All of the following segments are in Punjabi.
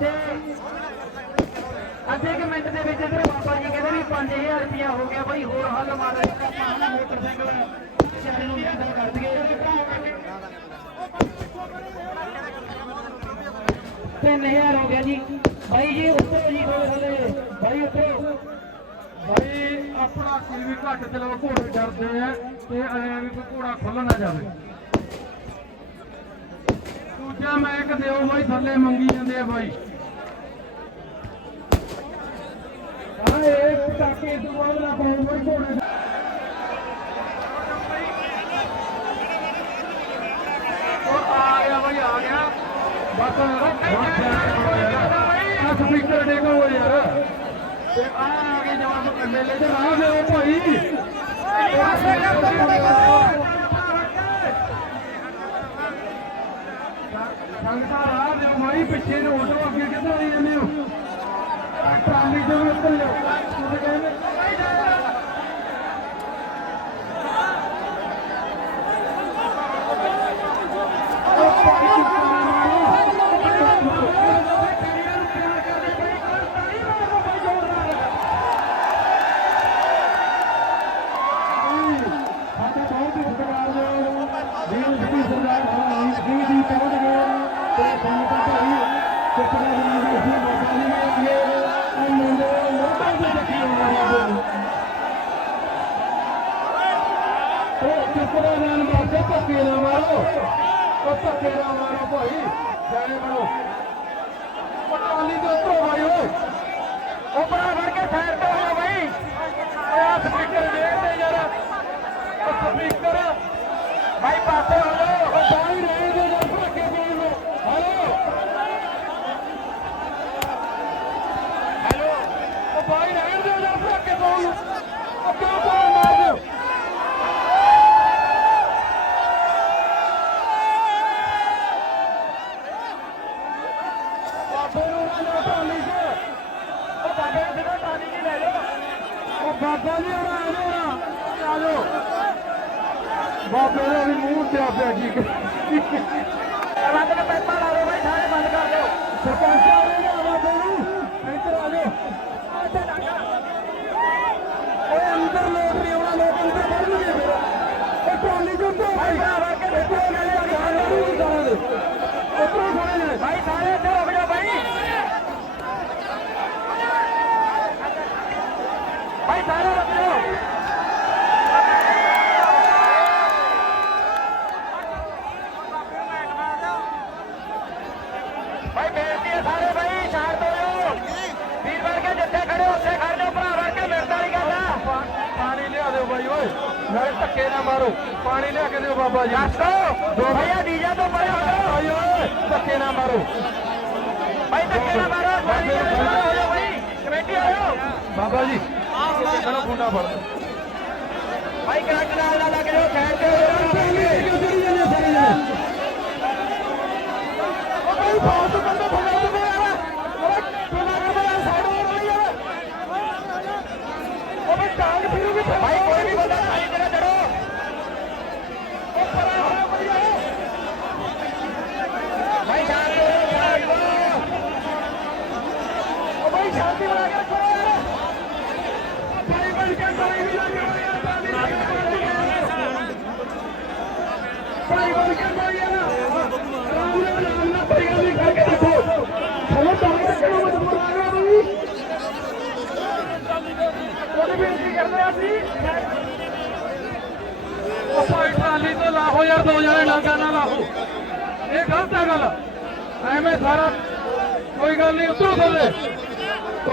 ਤੇ ਅੱਧੇ ਕੁ ਮਿੰਟ ਦੇ ਵਿੱਚ ਤੇ ਬਾਬਾ ਜੀ ਕਹਿੰਦੇ ਵੀ 5000 ਰੁਪਇਆ ਹੋ ਗਿਆ ਬਾਈ, ਹੋਰ ਹੱਲ ਮਾਰ ਮੋਟਰਸਾਈਕਲ ਚਾਰੇ ਨੂੰ ਅੰਦਰ ਕਰ ਦਈਏ ਤਿੰਨ ਹਜ਼ਾਰ ਹੋ ਗਿਆ ਜੀ। ਬਾਈ ਜੀ ਉੱਤੋ ਜੀ ਕੋਲ ਹਲੇ। ਬਾਈ ਉੱਤੋ ਭਾਈ ਆਪਣਾ ਕੋਈ ਵੀ ਘੱਟ ਚਲਾਓ ਘੋੜੇ ਡਰਦੇ ਆ ਤੇ ਐ ਵੀ ਕੋਈ ਘੋੜਾ ਖੁੱਲ ਨਾ ਜਾਵੇ। ਦੂਜਾ ਮੈਂ ਇੱਕ ਦਿਓ ਬਾਈ, ਥੱਲੇ ਮੰਗੀ ਜਾਂਦੇ ਆ ਬਾਈ। ਹਾਂ ਇਹ ਪਟਾਕੇ ਤੋਂ ਬਾਅਦ ਨਾ ਪਾਉਂ ਬਾਈ ਘੋੜੇ ਆ ਗਿਆ ਬਾਈ ਆ ਗਿਆ ਬਸ ਆ ਸਪੀਕਰ ਡੇਗੋ ਯਾਰ ਤੇ ਆ ਆ ਕੇ ਜਵਾਬ ਮੇਲੇ ਤੇ ਰਾਹ ਦੇ ਭਾਈ ਸੰਗਤਾਂ ਰਾਹ ਦੇ ਮਾਈ ਪਿੱਛੇ ਨੂੰ ਉਧਰੋਂ ਅੱਗੇ ਕਿੱਧਰ ਆਈ ਜਾਂਦੇ ਹੋ? ਆਹ ਉਹ ਦੇ ਉੱਤੋਂ ਭਾਈ ਓਏ। ਉਹ ਬੜਾ ਫੜ ਕੇ ਸਾਈਡ ਤੇ ਹੋ ਬਾਈ। ਆ ਸਪੀਕਰ ਵੇਖਦੇ ਯਾਰ। ਸਪੀਕਰ ਬਾਈ ਪਾਸੇ ਹੋ ਜਾਓ ਉਹ ਬਾਈ ਰਹੇ ਦੇ ਜਰ ਭੱਕੇ ਕੋਲ ਨੂੰ। ਹਲੋ। ਹੈਲੋ। ਉਹ ਬਾਈ ਰਹਿਣ ਦੇ ਜਰ ਭੱਕੇ ਕੋਲ ਨੂੰ। ਉਹ ਕਿਉਂ ਬਾਬਾ ਜੀ ਹੋਣਾ ਆ ਜਾਓ ਨਾ ਆ ਜਾਓ। ਬਾਬੇ ਦਾ ਵੀ ਮੂੰਹ ਤੇ ਆ ਪਿਆ ਠੀਕ ਅਲੱਗ ਦੇ ਪੈਪਾ ਲਾ ਲਓ ਬਾਈ ਸਾਰੇ ਬੰਦ ਕਰ ਦਿਓ। ਸਰਪੰਚ ਆ ਰਹੇ ਨੇ ਬਾਬੇ ਨੂੰ ਇੱਧਰ ਆ ਜਾਓ। ਓਏ ਅੰਦਰ ਲੋਕ ਨਹੀਂ ਆਉਣਾ ਲੋਕ ਅੰਦਰ ਵੜਨਗੇ ਫਿਰ। ਉਹ ਟਰਾਲੀ ਚੋਂ ਭਾਈ ਭਰਾ ਕੇ ਦੇਖੋ ਨਾਲੇ ਨੇ। ਭਾਈ ਸਾਰੇ ਇੱਥੇ ਰੁਕ ਜਾਓ ਭਾਈ ਭਾਈ ਸਾਰੇ ਰੁਕ ਜਾਓ ਭਾਈ ਬੇਨਤੀ ਹੈ ਸਾਰੇ ਭਾਈ ਸ਼ਾਂਤ ਹੋ ਜਾਓ ਵੀਰ ਬਣ ਕੇ ਜਿੱਥੇ ਖੜੇ ਹੋ ਉੱਥੇ ਖੜ ਜਾਓ ਭਰਾ ਬਣ ਕੇ ਮੇਰੇ ਨਾਲ ਹੀ ਗੱਲ ਆ ਪਾ- ਪਾਣੀ ਲਿਆ ਦਿਓ ਬਾਈ ਓਏ ਨਾਲੇ ਧੱਕੇ ਨਾ ਮਾਰੋ ਪਾਣੀ ਬਾਬਾ ਜੀ ਦੱਸ ਦੋ ਭਈਆ ਡੀਜੇ ਤੋਂ ਪਰੇ ਹੋ ਜਾਓ ਭਾਈ ਓਏ ਧੱਕੇ ਨਾ ਮਾਰੋ। ਭਾਈ ਧੱਕੇ ਨਾ ਮਾਰੋ। ਖੜੇ ਹੋ ਜਾਓ ਭਾਈ ਕਮੇਟੀ ਆਇਓ। ਬਾਬਾ ਜੀ ਕਿਹੜਾ ਫੁੰਡਾ ਫੜ ਭਾਈ ਕਰੰਟ ਨਾਲ ਨਾ ਲੱਗ ਜਾਓ ਸਾਈਡ ਤੇ ਹੋ ਜਾਓ ਚੜੀ ਜਾਂਦੇ ਸਾਰੇ ਜਣੇ ਉਹ ਭਾਈ ਬਹੁਤ ਬੰਦੇ ਫੜਾ ਦਿੰਦੇ ਯਾਰ ਉਹ ਟੋਲਾ ਕਰਦੇ ਯਾਰ ਸਾਈਡ ਹੋ ਰਹੀ ਯਾਰ ਉਹ ਭਾਈ ਟਾਂਗ ਫਿਰੂ ਵੀ ਭਾਈ ਕੋਈ ਵੀ ਬੰਦਾ ਸਾਈ ਤੇਰਾ ਜੜੋ ਉਹ ਪਰਾ ਹੋ ਭਾਈ ਯਾਰ ਭਾਈ ਸ਼ਾਂਤੀ ਨਾਲ ਖੜਾ ਹੋ ਉਹ ਭਾਈ ਸ਼ਾਂਤੀ ਬਣਾ ਕੇ ਰੱਖੋ ਯਾਰ ਭਾਈ ਬਣ ਕੇ ਕੋਈ ਵੀ ਨਾ ਕਰੋ ਯਾਰ ਬਾਲੀ ਭਾਈ ਬਣ ਕੇ ਕੋਈ ਯਾਰ ਰਾਮ ਨਾਲ ਨਾਮ ਨਾਲ ਕੋਈ ਗੱਲ ਨਹੀਂ ਕਰਕੇ ਦੇਖੋ ਚਲੋ ਤਾਂ ਕਿਹੜਾ ਮਜਬੂਰ ਆ ਗਿਆ ਬਈ ਉਹਦੀ ਬੇਨਤੀ ਕਰਦੇ ਆ ਅਸੀਂ ਉਹ ਭਾਈ ਟਰਾਲੀ ਤੋਂ ਲਾਹੋ ਯਾਰ ਦੋ ਜਣੇ ਨਾ ਲਾਹੋ ਇਹ ਗਲਤ ਹੈ ਗੱਲ। ਐਵੇਂ ਸਾਰਾ ਕੋਈ ਗੱਲ ਨਹੀਂ, ਉਤਰੋ ਥੱਲੇ।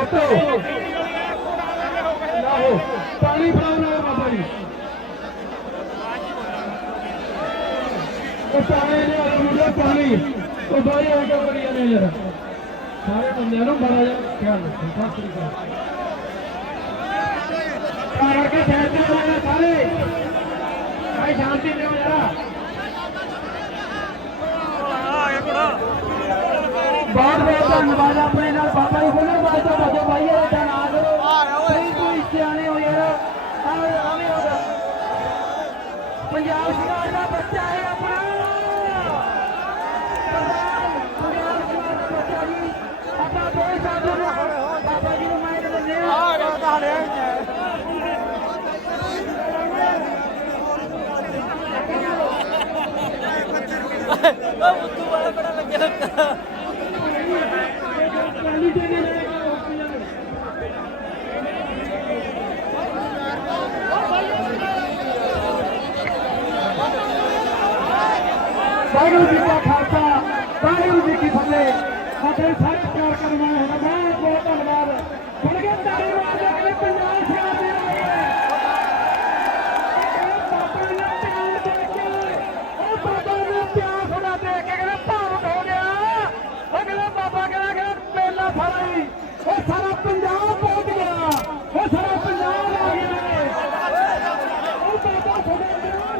ਉਤਰੋ। ਲਾਹੋ ਪਾਣੀ ਫੜਾਓ ਨਾਲ ਬਾਬਾ ਜੀ। ਉਹ ਪਾਣੀ ਲਿਆ ਮੁੰਡਾ ਪਾਣੀ। ਉਹ ਬਾਈ ਆ ਕੇ ਕਰੀ ਜਾਂਦੇ ਯਾਰ। ਸਾਰੇ ਬੰਦਿਆਂ ਨੂੰ ਬੜਾ ਜਿਹਾ ਖਿਆਲ ਰੱਖੋ, ਸਤਿ ਸ੍ਰੀ ਅਕਾਲ। ਘਰ ਕੇ ਸਾਈਡ ਸਾਰੇ ਭਾਈ ਸ਼ਾਂਤੀ ਦਿਓ ਜਰਾ ਬਹੁਤ ਬਹੁਤ ਧੰਨਵਾਦ ਆਪਣੇ ਨਾਲ ਬਾਬਾ ਜੀ ਕੋਲ ਬਾਤ ਤੋਂ ਬਚੋ ਭਾਈ ਇਹ ਤਾਂ ਨਾ ਕਰੋ ਤੁਸੀਂ ਕੋਈ ਸਿਆਣੇ ਹੋ ਯਾਰ ਆਵੇਂ ਉਹ ਬੁੱਧੂ ਵਾਲਾ ਬੜਾ ਲੱਗਿਆ ਹੁੰਦਾ ਵਾਹਿਗੁਰੂ ਜੀ ਕਾ ਖਾਲਸਾ ਵਾਹਿਗੁਰੂ ਜੀ ਕੀ ਫਤਿਹ। ਸਾਡੇ ਸਾਰੇ ਪਿਆਰ ਕਰਨ ਵਾਲੇ ਹਨ ਬਹੁਤ ਬਹੁਤ ਧੰਨਵਾਦ ਖੜ ਕੇ ਤਾੜੀ ਮਾਰਦੇ ਕਿ ਪੰਜਾਬ ਸਿਆ ਦੇ ਬਾਬਾ ਨੇ ਪਿਆਰ ਦੇ ਕੇ ਉਹ ਬਾਬਾ ਨੇ ਪਿਆਰ ਸੁਣਾ ਦੇ ਕੇ ਕਹਿੰਦਾ ਭਾਵਕ ਹੋ ਗਿਆ ਉਹ ਕਹਿੰਦਾ ਬਾਬਾ ਕਹਿੰਦਾ ਕਿ ਮੇਲਾ ਸਾਰਾ ਹੀ ਉਹ ਸਾਰਾ ਪੰਜਾਬ ਪਹੁੰਚ ਗਿਆ ਉਹ ਸਾਰਾ ਪੰਜਾਬ ਆ ਗਿਆ ਉਹ ਬਾਬਾ ਤੁਹਾਡੇ ਪਿਆਰ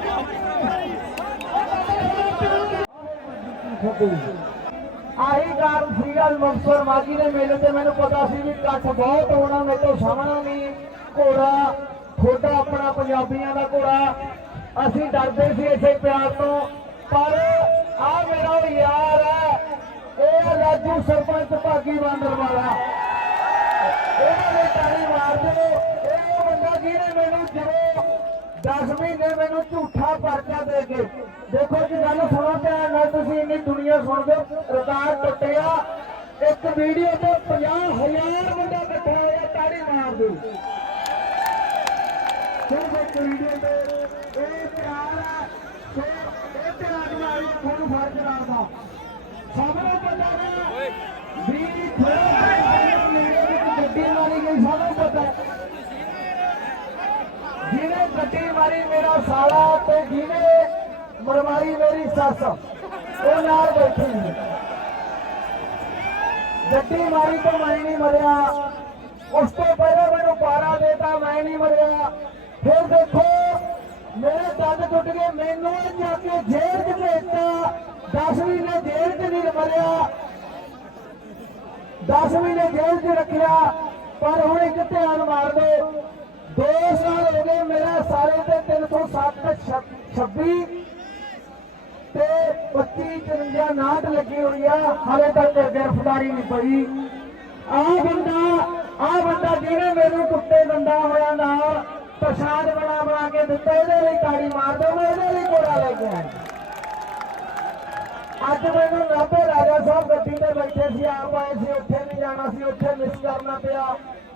ਆਹੀ ਕਾਰਨ ਸੀਗਾ ਮੁਕਤਸਰ ਮਾਗੀ ਦੇ ਮੇਲੇ ਤੇ ਮੈਨੂੰ ਪਤਾ ਸੀ ਵੀ ਇਕੱਠ ਬਹੁਤ ਹੋਣਾ, ਮੇਰੇ ਤੋਂ ਸਾਹਮਣਾ ਨਹੀਂ ਘੋੜਾ ਥੋੜਾ ਆਪਣਾ ਪੰਜਾਬੀਆਂ ਦਾ ਘੋੜਾ। ਅਸੀਂ ਡਰਦੇ ਸੀ ਇਸੇ ਪਿਆਰ ਤੋਂ, ਪਰ ਆ ਮੇਰਾ ਯਾਰ ਹੈ, ਇਹ ਰਾਜੂ ਸਰਪੰਚ ਭਾਗੀ ਬਾਂਦਰ ਵਾਲਾ। ਇਹਨਾਂ ਨੇ ਤਾੜੀ ਮਾਰ ਦਿਓ ਇਹ ਬੰਦਾ ਜਿਹਨੇ ਮੈਨੂੰ ਜਦੋਂ 10 ਮਹੀਨੇ ਮੈਨੂੰ ਝੂਠਾ ਪਰਚਾ ਦੇ ਕੇ ਦੇਖੋ ਜੀ, ਗੱਲ ਸੁਣੋ ਧਿਆਨ ਨਾਲ ਤੁਸੀਂ ਇੰਨੀ ਦੁਨੀਆ ਸੁਣਦੇ ਹੋ। ਟੁੱਟਿਆ। ਇੱਕ ਵੀਡੀਓ ਤੇ 50000 ਬੰਦਾ ਇਕੱਠਾ ਹੋਇਆ ਤਾੜੀ ਮਾਰ ਦਿਓ ਸਿਰਫ ਇੱਕ ਵੀਡੀਓ ਤੇ ਇਹ ਪਿਆਰ ਹੈ ਇਹ ਤੇ ਰਾਜਮਾਰੀ ਤੁਹਾਨੂੰ ਫਰਜ਼ ਰਾਦਾ ਸਭ ਨੂੰ ਪਤਾ ਹੈ ਵੀ ਥੋੜਾ ਗੱਡੀ ਮਾਰੀ ਗਈ ਸਭ ਨੂੰ ਪਤਾ ਹੈ ਜਿਹਨੇ ਗੱਡੀ ਮਾਰੀ, ਮੇਰਾ ਸਾਲਾ ਤੇ ਜਿਹਨੇ ਮਰਵਾਈ ਮੇਰੀ ਸੱਸ। ਉਹ ਨਾਲ ਬੈਠੀ। ਸੀ। ਗੱਡੀ ਮਾਰੀ ਤਾਂ ਮੈਂ ਨਹੀਂ ਮਰਿਆ। ਉਸ ਤੋਂ ਪਹਿਲਾਂ ਮੈਨੂੰ ਪਾਰਾ ਦੇਤਾ, ਮੈਂ ਨਹੀਂ ਮਰਿਆ। ਫਿਰ ਦੇਖੋ, ਮੇਰੇ ਦੰਦ ਟੁੱਟ ਗਏ, ਮੈਨੂੰ ਜਾ ਕੇ ਜੇਲ੍ਹ 'ਚ ਭੇਜਤਾ। 10 ਮਹੀਨੇ ਜੇਲ੍ਹ 'ਚ ਨਹੀਂ ਮਰਿਆ। 10 ਮਹੀਨੇ ਜੇਲ੍ਹ 'ਚ ਰੱਖਿਆ। ਪਰ ਹੁਣ ਇੱਕ ਧਿਆਨ ਮਾਰ ਦਿਓ, ਦੋ ਸਾਲ ਹੋ ਗਏ ਮੇਰਾ ਸਾਰੇ ਤੇ 307 26 ਤੇ 25 54 ਨਾਟ ਲੱਗੀ ਹੋਈ ਆ। ਹਾਲੇ ਤੱਕ ਗ੍ਰਿਫਤਾਰੀ ਨਹੀਂ ਪਈ ਆ ਬੰਦਾ ਆ ਬੰਦਾ ਜਿਹਨੇ ਮੈਨੂੰ ਕੁੱਤੇ ਦੰਦਾ ਹੋਇਆ ਨਾ ਪ੍ਰਸ਼ਾਦ ਬਣਾ ਬਣਾ ਕੇ ਦਿੱਤਾ, ਇਹਦੇ ਲਈ ਤਾੜੀ ਮਾਰ ਦੋ, ਮੈਂ ਇਹਦੇ ਲਈ ਕੋੜਾ ਲੈ ਕੇ ਅੱਜ ਮੈਨੂੰ ਨਾਭੇ ਰਾਜਾ ਸਾਹਿਬ ਗੱਡੀ ਤੇ ਬੈਠੇ ਸੀ, ਆਪ ਆਏ ਸੀ, ਉੱਥੇ ਨਹੀਂ ਜਾਣਾ ਸੀ, ਉੱਥੇ ਮਿਸ ਕਰਨਾ ਪਿਆ।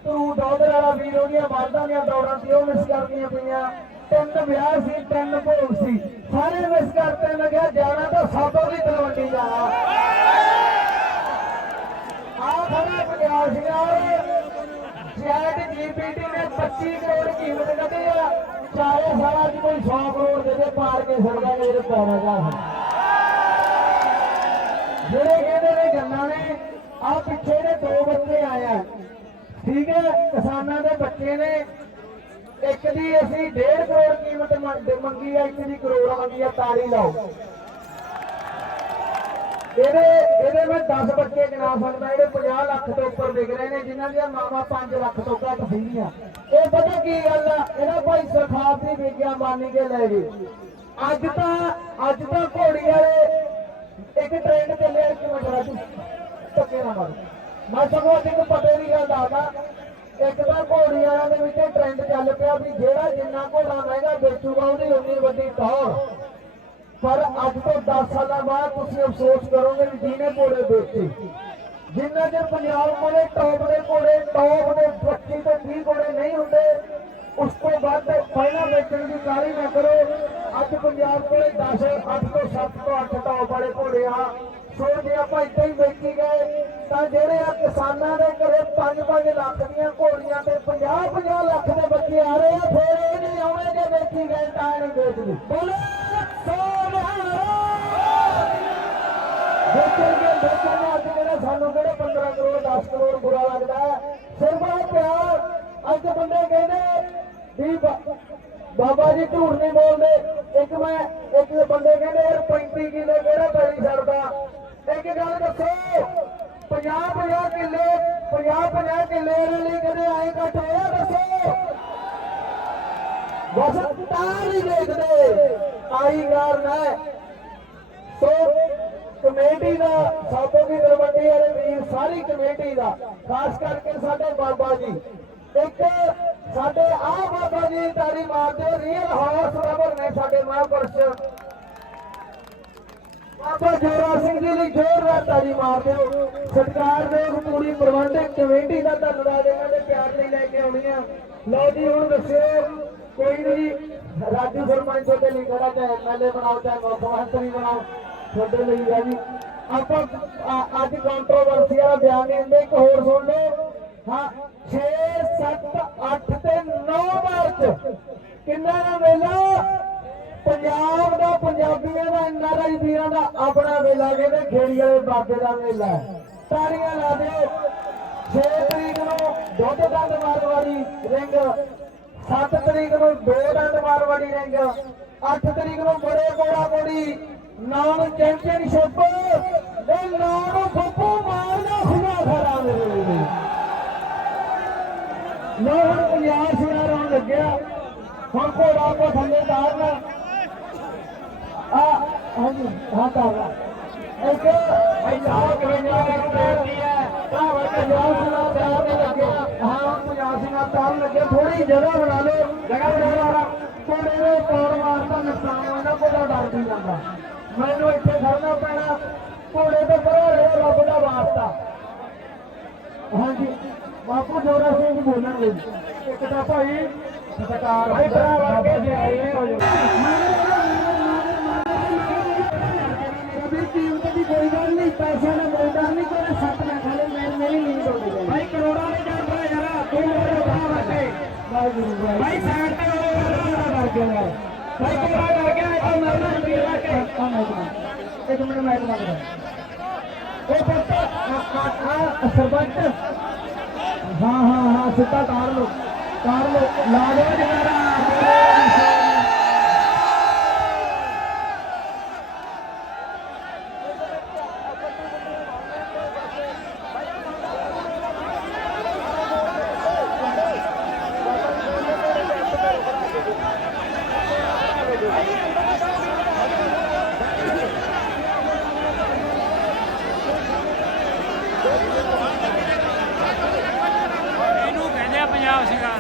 ਤਰੂ ਦੌੜ ਵਾਲਾ ਵੀਰ, ਉਹਦੀਆਂ ਬਾਦਾਂ ਦੀਆਂ ਦੌੜਾਂ ਸੀ, ਉਹ ਮਿਸ ਕਰਨੀਆਂ ਪਈਆਂ। ਤਿੰਨ ਵਿਆਹ ਸੀ, ਤਿੰਨ ਭੋਗ ਸੀ। ਸਾਰੇ ਮਿਸ ਕਰਤੇ ਲੱਗਿਆ ਜਾਣਾ ਤਾਂ ਸਾਬੋ ਦੀ ਤਲਵੰਡੀ ਜਾਣਾ। ਆ ਖੜਾ ਪੰਜਾਬ ਸੀਗਾ ਚੈਟ ਜੀਪੀਟੀ ਨੇ 25 ਕਰੋੜ ਕੀਮਤ ਕੱਢੀ ਆ। ਚਾਰੇ ਸਾਲਾਂ 'ਚ ਕੋਈ 100 ਕਰੋੜ ਦੇ ਦੇ ਪਾਰ ਕੇ ਸਕਦਾ ਮੇਰੇ ਪੈਰਾਂ ਦਾ ਜਿਹੜੇ ਕਹਿੰਦੇ ਨੇ ਗੱਲਾਂ ਨੇ ਆ ਪਿੱਛੇ ਦੇ ਦੋ ਬੱਚੇ ਆਏ ਠੀਕ ਹੈ, ਕਿਸਾਨਾਂ ਦੇ ਬੱਚੇ ਨੇ। ਇੱਕ ਦੀ ਅਸੀਂ 1.5 ਕਰੋੜ ਕੀਮਤ ਮੰਗੀ ਹੈ ਇੱਕ ਦੀ ਕਰੋੜ ਮੰਗੀ ਹੈ ਤਾਲੀ ਲਾਓ। ਇਹਦੇ ਇਹਦੇ ਮੈਂ 10 ਬੱਚੇ ਗਿਣਾ ਸਕਦਾ ਜਿਹੜੇ 50 ਲੱਖ ਤੋਂ ਉੱਪਰ ਵਿਕ ਰਹੇ ਨੇ, ਜਿਨ੍ਹਾਂ ਦੀਆਂ ਮਾਵਾਂ 5 ਲੱਖ ਤੋਂ ਘੱਟ ਸੀਗੀਆਂ। ਇਹ ਪਤਾ ਕੀ ਗੱਲ ਆ? ਇਹਦਾ ਭਾਈ ਸਰਕਾਰ ਦੀ ਵਿਗਿਆ ਮੰਨ ਕੇ ਲੈ ਗਏ। ਅੱਜ ਤਾਂ ਅੱਜ ਤਾਂ ਘੋੜੀ ਵਾਲੇ ਇੱਕ ਟ੍ਰੈਂਡ ਚੱਲਿਆ, ਇੱਕ ਮਿੰਟ ਰਾਜੂ ਧੱਕੇ ਨਾ ਮਾਰੋ। ਮੈਂ ਸਗੋਂ ਅੱਜ ਪਤਾ ਪਤੇ ਦੀ ਗੱਲ ਦੱਸਦਾ। ਇੱਕ ਤਾਂ ਘੋੜੀ ਵਾਲਿਆਂ ਦੇ ਵਿੱਚ ਟ੍ਰੈਂਡ ਚੱਲ ਪਿਆ ਵੀ ਜਿਹੜਾ ਜਿੰਨਾ ਘੋੜਾ ਮਹਿੰਗਾ ਵੇਚੂਗਾ ਉਹਦੀ ਉਨੀ ਵੱਡੀ ਟੌਰ। ਪਰ ਅੱਜ ਤੋਂ 10 ਸਾਲਾਂ ਬਾਅਦ ਤੁਸੀਂ ਅਫਸੋਸ ਕਰੋਗੇ ਵੀ ਜਿਹਨੇ ਘੋੜੇ ਵੇਚੇ। ਜਿੰਨਾ ਚਿਰ ਪੰਜਾਬ ਕੋਲੇ ਟੌਪ ਦੇ ਘੋੜੇ ਟੌਪ ਦੇ 25 ਤੋਂ 30 ਘੋੜੇ ਨਹੀਂ ਹੁੰਦੇ, ਉਸ ਤੋਂ ਬਾਅਦ ਪਹਿਲਾਂ ਵੇਚਣ ਦੀ ਕਾਹਲੀ ਨਾ ਕਰੋ। ਅੱਜ ਪੰਜਾਬ ਕੋਲੇ 10 8 ਤੋਂ 7 ਤੋਂ 8 ਟੌਪ ਵਾਲੇ ਘੋੜੇ ਆ। ਸੋ ਜੇ ਆਪਾਂ ਇੱਥੇ ਹੀ ਵੇਚੀ ਗਏ, ਤਾਂ ਜਿਹੜੇ ਆ ਕਿਸਾਨਾਂ ਦੇ ਘਰੇ 5-5 ਲੱਖ ਦੀਆਂ ਘੋੜੀਆਂ ਤੇ 50-50 ਲੱਖ ਦੇ ਬੱਚੇ ਆ ਰਹੇ ਆ ਫੇਰ ਇਹ ਨਹੀਂ ਆਉਣੇ ਜੇ ਵੇਚੀ ਗਏ ਤਾਂ ਇਹ ਨਹੀਂ ਦੇਖਣਗੇ ਦੇਖਣਗੇ ਅੱਜ ਜਿਹੜਾ ਸਾਨੂੰ ਕਿਹੜੇ 15 ਕਰੋੜ 10 ਕਰੋੜ ਬੁਰਾ ਲੱਗਦਾ ਹੈ ਸਿਰਫ ਪਿਆਰ। ਅੱਜ ਬੰਦੇ ਕਹਿੰਦੇ, ਵੀ ਬਾਬਾ ਜੀ ਝੂਠ ਨਹੀਂ ਬੋਲਦੇ। ਇੱਕ ਮੈਂ ਇੱਕ ਬੰਦੇ ਕਹਿੰਦੇ, ਯਾਰ 35 ਕਿਲੋ ਕਿਹੜਾ ਪੈਰੀ ਛੱਡਦਾ? ਇੱਕ ਗੱਲ ਦੱਸੋ 50 50 ਕਿੱਲੇ 50 50 ਕਿੱਲੇ ਦੇ ਲਈ ਕਦੇ ਆਏ ਇਕੱਠ ਹੋਇਆ, ਦੱਸੋ? ਬਸ ਤਾਂ ਨਹੀਂ ਦੇਖਦੇ ਆਈ ਕਾਰਨ ਸੋ, ਕਮੇਟੀ ਦਾ, ਸਾਬੋ ਦੀ ਦਰਵੰਡੀ ਵਾਲੇ ਵੀਰ, ਸਾਰੀ ਕਮੇਟੀ ਦਾ, ਖਾਸ ਕਰਕੇ ਸਾਡੇ ਬਾਬਾ ਜੀ। ਇੱਕ ਸਾਡੇ ਆ ਬਾਬਾ ਜੀ ਦੀ ਮਾਰਦੇ ਰੀਅਲ ਹਾਰਸ ਰਬਰ ਨੇ ਸਾਡੇ ਮਹਾਂਪੁਰਸ਼। ਬਾਬਾ ਜੋਰਾ ਸਿੰਘ ਜੀ ਲਈ ਜ਼ੋਰਦਾਰ ਤਾੜੀ ਮਾਰ ਦਿਓ ਸਰਕਾਰ ਦੇ ਪੂਰੀ ਪ੍ਰਬੰਧਕ ਕਮੇਟੀ ਦਾ ਧੰਨਵਾਦ ਇਹਨਾਂ ਦੇ ਪਿਆਰ ਲਈ ਲੈ ਕੇ ਆਉਣੀ ਆ। ਲਓ ਜੀ, ਹੁਣ ਦੱਸਿਓ, ਕੋਈ ਨਹੀਂ ਰਾਜੂ ਸਰਪੰਚ ਤੁਹਾਡੇ ਲਈ ਖੜਾ ਚਾਹੇ ਐਮਐਲਏ ਬਣਾਓ, ਚਾਹੇ ਮੁੱਖ ਮੰਤਰੀ ਬਣਾਓ, ਤੁਹਾਡੇ ਲਈ ਆ ਜੀ। ਆਪਾਂ ਅੱਜ ਕੰਟਰੋਵਰਸੀ ਵਾਲਾ ਬਿਆਨ ਨਹੀਂ ਦਿੰਦੇ ਇੱਕ ਹੋਰ ਸੁਣ ਲਓ। ਹਾਂ 6 7 8 ਤੇ 9 ਮਾਰਚ। ਕਿੰਨਾ ਦਾ ਮੇਲਾ? ਪੰਜਾਬ ਦਾ, ਪੰਜਾਬੀਆਂ ਦਾ ਐਨਆਰਆਈ ਵੀਰਾਂ ਦਾ ਆਪਣਾ ਮੇਲਾ, ਕਹਿੰਦੇ ਖੇੜੀ ਵਾਲੇ ਬਾਬੇ ਦਾ ਮੇਲਾ ਹੈ। ਤਾੜੀਆਂ ਲਾ ਦਿਓ। 6 ਤਰੀਕ ਨੂੰ ਦੁੱਧ ਦੰਦ ਮਾਰਵਾੜੀ ਰਿੰਗ 7 ਤਰੀਕ ਨੂੰ ਦੋ ਦੰਦ ਮਾਰਵਾੜੀ ਰਿੰਗ 8 ਤਰੀਕ ਨੂੰ ਬੜੇ ਕੋੜਾ ਕੋੜੀ ਨਾਮ ਚੈਂਪੀਅਨਸ਼ਿਪ ਇਹ ਨਾਮ ਫੱਪੂ ਮਾਰਨਾ ਖੁਦਾ ਖਰਾ ਮੇਰੇ ਲਈ ਲੋ ਹੁਣ ਪੰਜਾਬ ਸਿਰਾ ਰੌਣ ਲੱਗਿਆ। ਹੁਣ ਘੋੜਾ ਕੋ ਥੱਲੇ ਤਾਰਨਾ ਆ, ਹਾਂਜੀ ਹਾਂ ਤਾਰਨਾ ਇੱਕ ਪੰਜਾਬ ਕਿਵੇਂ ਬੇਨਤੀ ਹੈ ਤਾਂ ਪੰਜਾਬ ਸਿਰਾ ਤਾਰਨ ਲੱਗਿਆ ਹਾਂ ਪੰਜਾਬ ਸਿਰਾ ਤਾਰਨ ਲੱਗਿਆ ਥੋੜੀ ਜਗ੍ਹਾ ਬਣਾ ਲਓ ਜਗ੍ਹਾ ਬਣਾ ਲਾ ਘੋੜੇ ਦੇ ਤੋੜ ਮਾਰਦਾ ਨੁਕਸਾਨ ਇਹਨਾਂ ਕੋਲ ਡਰ ਨਹੀਂ ਜਾਂਦਾ। ਮੈਨੂੰ ਇੱਥੇ ਖੜਨਾ ਪੈਣਾ। ਘੋੜੇ ਤੋਂ ਪਰੇ ਰਹੇ ਰੱਬ ਦਾ ਵਾਸਤਾ। ਹਾਂਜੀ। ਬਾਪੂ ਜੋਰਾ ਸਿੰਘ ਬੋਲਣਗੇ। ਇੱਕ ਤਾਂ ਭਾਈ ਸਤਕਾਰ ਭਾਈ ਭਰਾ ਵਰਗੇ ਜੇ ਆਏ ਹੋ ਜੋ ਭਾਈ ਗਿਆ ਮਰਨਾ ਕੇ ਇੱਕ ਮਿੰਟ ਮੈਂ ਮੰਗਦਾ ਉਹ ਪੁੱਤ ਆ ਸਰਪੰਚ ਹਾਂ ਹਾਂ ਹਾਂ ਸਿੱਧਾ ਤਾਰ ਲੋ ਤਾਰ ਲੋ ਲਾ ਦੋ ਜਗਾਰਾ ਇਹਨੂੰ ਕਹਿੰਦੇ ਆ ਪੰਜਾਬ ਸਿੰਘਾਂ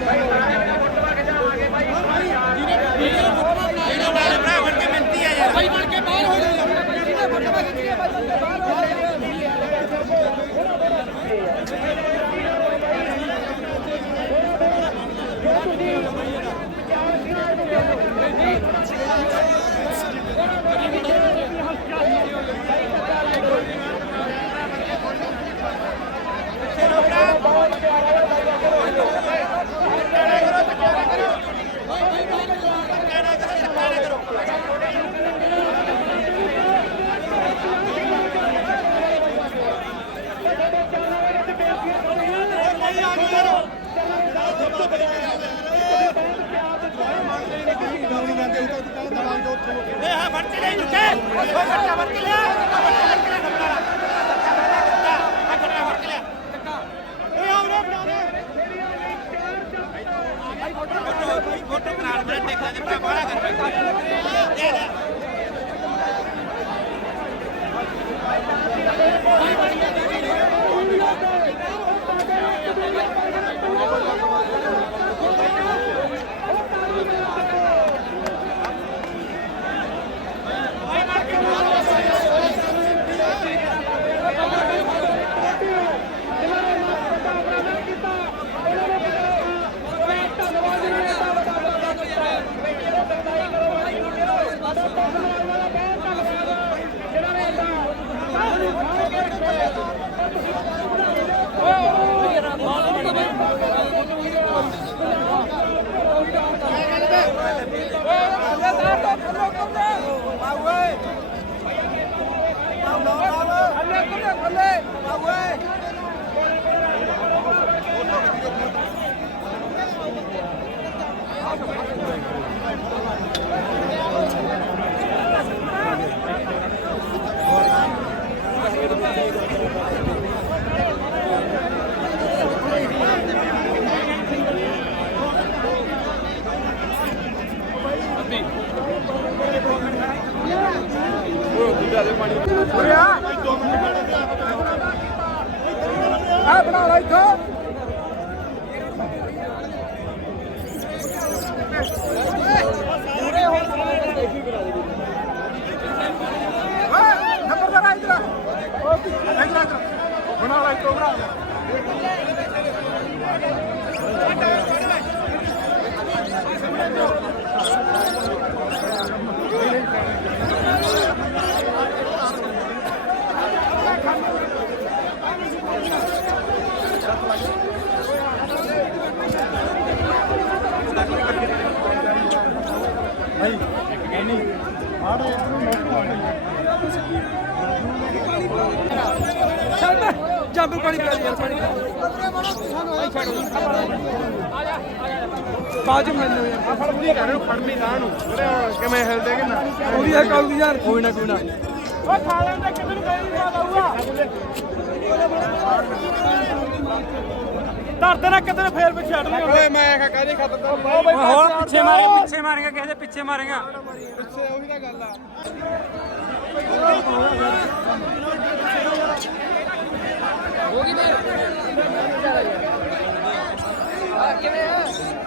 ਫੋਟੋ ਕਰਾ Hey, any, are you ਜਾਦੂ ਪਾਣੀ ਪਿਆ ਯਾਰ ਪਾਣੀ ਬਾਜੂ ਮੈਨੂੰ ਯਾਰ ਫੜ ਬੁਲੀ ਕਰ ਫੜਨੀ ਨਾ। ਨੂੰ ਕਿਵੇਂ ਹਿਲਦੇ ਕਿ ਨਾ। ਪੂਰੀ ਹੈ ਕਾਲ ਯਾਰ। ਕੋਈ ਨਾ ਕੋਈ ਨਾ। ਓ ਖਾ ਲੈਂਦੇ ਕਿੱਧਰ ਨੂੰ ਗਈ ਜਾ ਬਾਊਆ ਦਰਦ ਨਾ ਕਿੱਧਰ ਫੇਰ ਪਿੱਛੇ ਹਟ ਲਈ ਓਏ ਮੈਂ ਆਖਿਆ ਕਾਹਦੀ ਖਤਰ ਤਾਂ ਹੋਰ ਪਿੱਛੇ ਮਾਰੇ ਪਿੱਛੇ ਮਾਰੇਗਾ ਕਿਸੇ ਦੇ ਪਿੱਛੇ ਮਾਰੇਗਾ ਪਿੱਛੇ ਉਹੀ ਤਾਂ ਗੱਲ ਆ। ਹੋ ਗਈ ਮੈਂ ਆ ਕਿਵੇਂ ਆ?